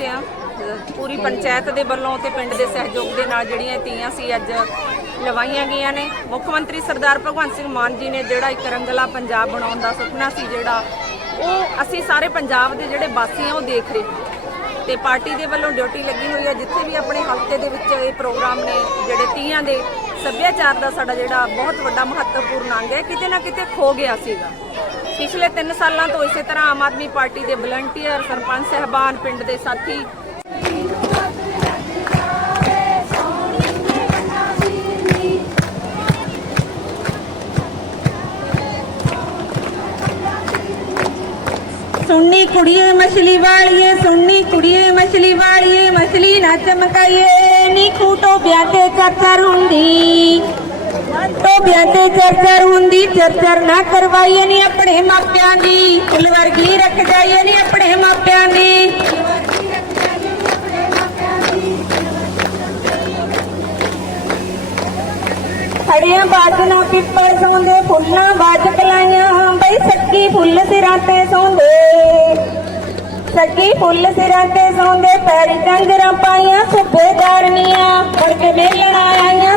ਪਹੁੰਚੇ ਆ ਪੂਰੀ ਪੰਚਾਇਤ ਦੇ ਵੱਲੋਂ ਤੇ ਪਿੰਡ ਦੇ ਸਹਿਯੋਗ ਦੇ ਨਾਲ ਜਿਹੜੀਆਂ ਤੀਆਂ ਸੀ ਅੱਜ ਲਵਾਈਆਂ ਗਈਆਂ ਨੇ। ਮੁੱਖ ਮੰਤਰੀ ਸਰਦਾਰ ਭਗਵੰਤ ਸਿੰਘ ਮਾਨ ਜੀ ਨੇ ਜਿਹੜਾ ਇੱਕ ਰੰਗਲਾ ਪੰਜਾਬ ਬਣਾਉਣ ਦਾ ਸੁਪਨਾ ਸੀ ਜਿਹੜਾ, ਉਹ ਅਸੀਂ ਸਾਰੇ ਪੰਜਾਬ ਦੇ ਜਿਹੜੇ ਵਾਸੀ ਆ, ਉਹ ਦੇਖ ਰਹੇ ਹਾਂ। ਤੇ ਪਾਰਟੀ ਦੇ ਵੱਲੋਂ ਡਿਊਟੀ ਲੱਗੀ ਹੋਈ ਹੈ ਜਿੱਥੇ ਵੀ ਆਪਣੇ ਹਲਕੇ ਦੇ ਵਿੱਚ ਇਹ ਪ੍ਰੋਗਰਾਮ ਨੇ, ਜਿਹੜੇ ਤੀਆਂ ਦੇ ਸੱਭਿਆਚਾਰ ਦਾ ਸਾਡਾ ਜਿਹੜਾ ਬਹੁਤ ਵੱਡਾ ਮਹੱਤਵਪੂਰਨ ਅੰਗ ਹੈ, ਕਿਤੇ ਨਾ ਕਿਤੇ ਖੋ ਗਿਆ ਸੀਗਾ। ਪਿਛਲੇ 3 ਸਾਲਾਂ ਤੋਂ ਇਸੇ ਤਰ੍ਹਾਂ ਆਮ ਆਦਮੀ ਪਾਰਟੀ ਦੇ ਵਲੰਟੀਅਰ ਸਰਪੰਚ ਸਹਿਬਾਨ ਪਿੰਡ ਦੇ ਸਾਥੀ ਸੁਣਨੀ ਕੁੜੀਏ, ਮਛਲੀ ਵਾਲੀਏ ਸੁਣਨੀ ਕੁੜੀਏ, ਮਛਲੀ ਵਾਲੀਏ, ਮਛਲੀ ਨਾ ਚਮਕਾਈਏ, ਨੀ ਖੂਟੋ ਵਿਆਹ ਤੇ ਚਰਚਰ ਹੁੰਦੀ ਟੋ ਵਿਆਹ ਤੇ ਚਰਚਰ ਹੁੰਦੀ ਚਰਚਰ ਨਾ ਕਰਵਾਈਏ ਨੀ ਆਪਣੇ ਮਾਪਿਆਂ ਦੀ। ਫੁੱਲ ਵਰਗੀ ਰੱਖ ਜਾਈਏ ਨੀ ਆਪਣੇ ਮਾਪਿਆਂ ਦੀ। ਖੜਿਆਂ ਬਾਜਣਾ ਪਿੱਪਲ ਸੌਂਦੇ, ਫੁੱਲਾਂ ਬਾਜ ਕਲਾਈਆਂ ਬਈ ਸੱਕੀ ਫੁੱਲ ਸਿਰਾਂ ਤੇ ਸੌਂਦੇ। ਸੱਕੀ ਫੁੱਲ ਸਿਰਾਂ ਤੇ ਸੌਂਦੇ ਪੈਰ ਡੰਗਰਾਂ ਪਾਈਆਂ ਸੁਬੇਦਾਰਨੀਆਂ ਮੁੜ ਕੇ ਮੇਲਣ ਆਈਆਂ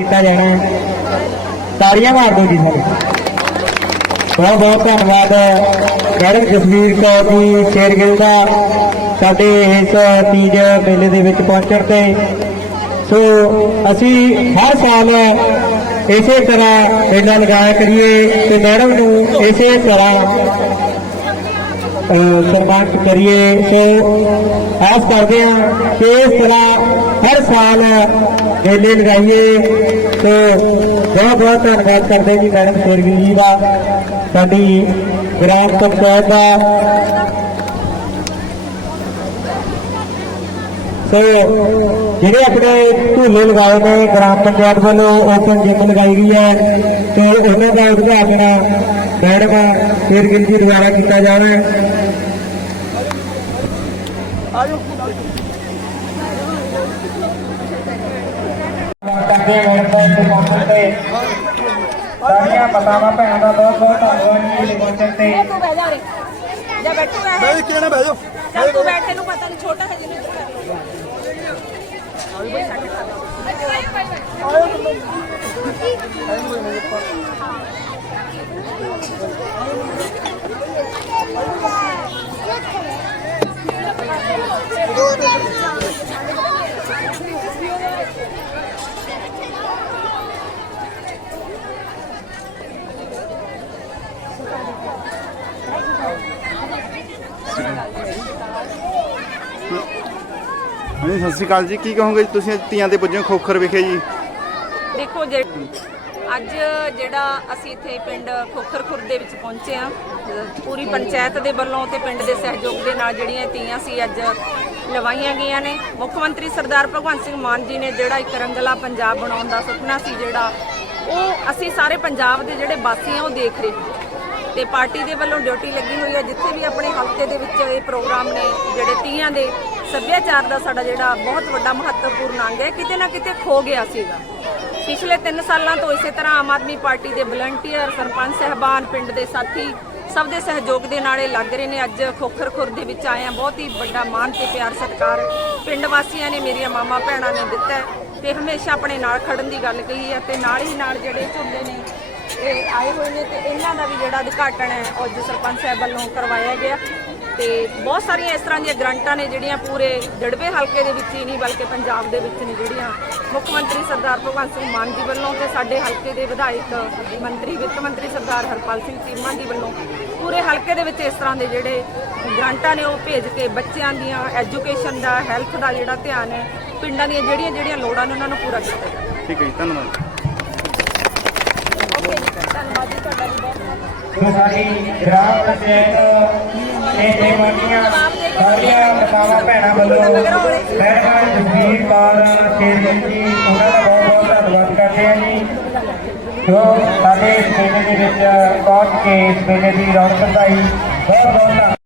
ਕੀਤਾ ਜਾਣਾ ਹੈ। ਤਾੜੀਆਂ ਮਾਰ ਦਿਓ ਜੀ ਸਾਰੇ। ਬਹੁਤ ਬਹੁਤ ਧੰਨਵਾਦ, ਮੈਡਮ ਜਸਵੀਰ ਕੌਰ ਜੀ ਸ਼ੇਰਗਿੱਲ ਦਾ ਸਾਡੇ ਇਸ ਤੀਜ ਮੇਲੇ ਦੇ ਵਿੱਚ ਪਹੁੰਚਣ ਤੇ। ਸੋ ਅਸੀਂ ਹਰ ਸਾਲ ਇਸੇ ਤਰ੍ਹਾਂ ਮੇਲਾ ਲਗਾਇਆ ਕਰੀਏ ਤੇ ਮੈਡਮ ਨੂੰ ਇਸੇ ਤਰ੍ਹਾਂ ਅਹ ਸਨਮਾਨਿਤ ਕਰੀਏ। ਸੋ ਆਸ ਕਰਦੇ ਹਾਂ ਕਿ ਇਸ ਤਰ੍ਹਾਂ ਹਰ ਸਾਲ ਮੇਲੇ ਲਗਾਈਏ। ਸੋ ਬਹੁਤ ਬਹੁਤ ਧੰਨਵਾਦ ਕਰਦੇ ਜੀ ਮੈਡਮ ਸ਼ੇਰਗਿਲ ਜੀ ਦਾ, ਸਾਡੀ ਗ੍ਰਾਮ ਪੰਚਾਇਤ ਦਾ। ਸੋ ਜਿਹੜੇ ਆਪਣੇ ਝੂਲੇ ਲਗਾਏ ਨੇ ਗ੍ਰਾਮ ਪੰਚਾਇਤ ਵੱਲੋਂ ਓਪਨ ਜਿਮ ਲਗਾਈ ਗਈ ਹੈ ਤੇ ਉਹਨਾਂ ਦਾ ਉਦਘਾਟਨ ਮੈਡਮ ਸ਼ੇਰਗਿਲ ਜੀ ਦੁਆਰਾ ਕੀਤਾ ਜਾਵੇ ਕਰਦੇ ਹੋਏ ਬਹੁਤ ਪਹੁੰਚਣ ਤੇ ਸਾਰੀਆਂ ਮਾਤਾਵਾਂ ਭੈਣਾਂ ਦਾ ਬਹੁਤ ਬਹੁਤ ਧੰਨਵਾਦ ਜੀ ਪਹੁੰਚਣ ਤੇ ਤੂੰ ਬਹਿ ਜਾ ਰੇ ਜਾ ਬੈਠੂ ਹੈ ਬਈ ਕਿਹਨੇ ਬਹਿ ਜਾਓ ਚੱਲ ਤੂੰ ਬੈਠ ਤੈਨੂੰ ਪਤਾ ਨਹੀਂ ਛੋਟਾ ਹੈ ਜਿਹਨੇ ਹਾਂਜੀ, ਸਤਿ ਸ਼੍ਰੀ ਅਕਾਲ ਜੀ। ਕੀ ਕਹੋਗੇ ਜੀ? ਤੁਸੀਂ ਅੱਜ ਤੀਆਂ ਦੇ ਪੁੱਜੇ ਖੋਖਰ ਵਿਖੇ ਜੀ। ਦੇਖੋ ਜੇ ਅੱਜ ਜਿਹੜਾ ਅਸੀਂ ਇੱਥੇ ਪਿੰਡ ਖੋਖਰ ਖੁਰ ਦੇ ਵਿੱਚ ਪਹੁੰਚੇ ਆ ਪੂਰੀ ਪੰਚਾਇਤ ਦੇ ਵੱਲੋਂ ਤੇ ਪਿੰਡ ਦੇ ਸਹਿਯੋਗ ਦੇ ਨਾਲ ਜਿਹੜੀਆਂ ਤੀਆਂ ਸੀ ਅੱਜ ਲਵਾਈਆਂ ਗਈਆਂ ਨੇ। ਮੁੱਖ ਮੰਤਰੀ ਸਰਦਾਰ ਭਗਵੰਤ ਸਿੰਘ ਮਾਨ ਜੀ ਨੇ ਜਿਹੜਾ ਇੱਕ ਰੰਗਲਾ ਪੰਜਾਬ ਬਣਾਉਣ ਦਾ ਸੁਪਨਾ ਸੀ ਜਿਹੜਾ, ਉਹ ਅਸੀਂ ਸਾਰੇ ਪੰਜਾਬ ਦੇ ਜਿਹੜੇ ਵਾਸੀ ਆ, ਉਹ ਦੇਖ ਰਹੇ ਹਾਂ। ਤੇ ਪਾਰਟੀ ਦੇ ਵੱਲੋਂ ਡਿਊਟੀ ਲੱਗੀ ਹੋਈ ਹੈ ਜਿੱਥੇ ਵੀ ਆਪਣੇ ਹਲਕੇ ਦੇ ਵਿੱਚ ਇਹ ਪ੍ਰੋਗਰਾਮ ਨੇ, ਜਿਹੜੇ ਤੀਆਂ ਦੇ ਸੱਭਿਆਚਾਰ ਦਾ ਸਾਡਾ ਜਿਹੜਾ ਬਹੁਤ ਵੱਡਾ ਮਹੱਤਵਪੂਰਨ ਅੰਗ ਹੈ, ਕਿਤੇ ਨਾ ਕਿਤੇ ਖੋ ਗਿਆ ਸੀਗਾ। ਪਿਛਲੇ 3 ਸਾਲਾਂ ਤੋਂ ਇਸੇ ਤਰ੍ਹਾਂ ਆਮ ਆਦਮੀ ਪਾਰਟੀ ਦੇ ਵਲੰਟੀਅਰ, ਸਰਪੰਚ ਸਹਿਬਾਨ, ਪਿੰਡ ਦੇ ਸਾਥੀ ਸਭ ਦੇ ਸਹਿਯੋਗ ਦੇ ਨਾਲ ਇਹ ਲੱਗ ਰਹੇ ਨੇ। ਅੱਜ ਖੋਖਰ ਖੁਰ ਦੇ ਵਿੱਚ ਆਏ ਆ ਬਹੁਤ ਹੀ ਵੱਡਾ ਮਾਣ ਤੇ ਪਿਆਰ ਸਤਿਕਾਰ ਪਿੰਡ ਵਾਸੀਆਂ ਨੇ ਮੇਰੀਆਂ ਮਾਮਾ ਭੈਣਾਂ ਨੇ ਦਿੱਤਾ ਹੈ ਤੇ ਹਮੇਸ਼ਾ ਆਪਣੇ ਨਾਲ ਖੜਨ ਦੀ ਗੱਲ ਕਹੀ ਹੈ ਤੇ ਨਾਲ ਹੀ ਨਾਲ ਜਿਹੜੇ ਝੁੱਲੇ ਨੇ ਇਹ ਆਏ ਹੋਏ ਨੇ ਤੇ ਇਹਨਾਂ ਦਾ ਵੀ ਜਿਹੜਾ ਉਦਘਾਟਨ ਹੈ, ਉਹ ਅੱਜ ਸਰਪੰਚ ਸਾਹਿਬ ਵੱਲੋਂ ਕਰਵਾਇਆ ਗਿਆ। ਤੇ ਬਹੁਤ ਸਾਰੀਆਂ ਇਸ ਤਰ੍ਹਾਂ ਦੀਆਂ ਗਰੰਟਾਂ ਨੇ ਜਿਹੜੀਆਂ ਪੂਰੇ ਜੜਵੇ ਹਲਕੇ ਦੇ ਵਿੱਚ ਹੀ ਨਹੀਂ, ਬਲਕਿ ਪੰਜਾਬ ਦੇ ਵਿੱਚ ਨੇ ਜਿਹੜੀਆਂ ਮੁੱਖ ਮੰਤਰੀ ਸਰਦਾਰ ਭਗਵੰਤ ਸਿੰਘ ਮਾਨ ਜੀ ਵੱਲੋਂ ਤੇ ਸਾਡੇ ਹਲਕੇ ਦੇ ਵਿਧਾਇਕ ਮੰਤਰੀ, ਵਿੱਤ ਮੰਤਰੀ ਸਰਦਾਰ ਹਰਪਾਲ ਸਿੰਘ ਚੀਮਾ ਜੀ ਵੱਲੋਂ ਪੂਰੇ ਹਲਕੇ ਦੇ ਵਿੱਚ ਇਸ ਤਰ੍ਹਾਂ ਦੇ ਜਿਹੜੇ ਗਰੰਟਾਂ ਨੇ ਉਹ ਭੇਜ ਕੇ ਬੱਚਿਆਂ ਦੀਆਂ ਐਜੂਕੇਸ਼ਨ ਦਾ, ਹੈਲਥ ਦਾ ਜਿਹੜਾ ਧਿਆਨ ਹੈ, ਪਿੰਡਾਂ ਦੀਆਂ ਜਿਹੜੀਆਂ ਜਿਹੜੀਆਂ ਲੋੜਾਂ ਨੇ ਉਹਨਾਂ ਨੂੰ ਪੂਰਾ ਕੀਤਾ ਠੀਕ ਹੈ ਜੀ, ਧੰਨਵਾਦ ਓਕੇ ਜੀ ਧੰਨਵਾਦ ਜੀ ਤੁਹਾਡਾ ਵੀ ਬਹੁਤ ਬਹੁਤ ਸੋ ਸਾਡੀ ਗ੍ਰਾਮ ਪੰਚਾਇਤ ਦੇ ਦੇ ਮੰਡੀਆਂ ਸਾਰੀਆਂ ਮਾਤਾਵਾਂ ਭੈਣਾਂ ਵੱਲੋਂ ਮਿਹਰਬਾਨ ਜਸਵੀਰ ਕੌਰ ਸ਼ੇਰਗਿੱਲ ਜੀ, ਉਹਨਾਂ ਦਾ ਬਹੁਤ ਬਹੁਤ ਧੰਨਵਾਦ ਕਰਦੇ ਹਾਂ ਜੀ। ਜੋ ਸਾਡੇ ਇਸ ਮੇਲੇ ਦੇ ਵਿੱਚ ਪਹੁੰਚ ਕੇ ਇਸ ਮੇਲੇ ਦੀ ਰੌਣਕ ਵਧਾਈ, ਬਹੁਤ ਬਹੁਤ ਧੰਨਵਾਦ।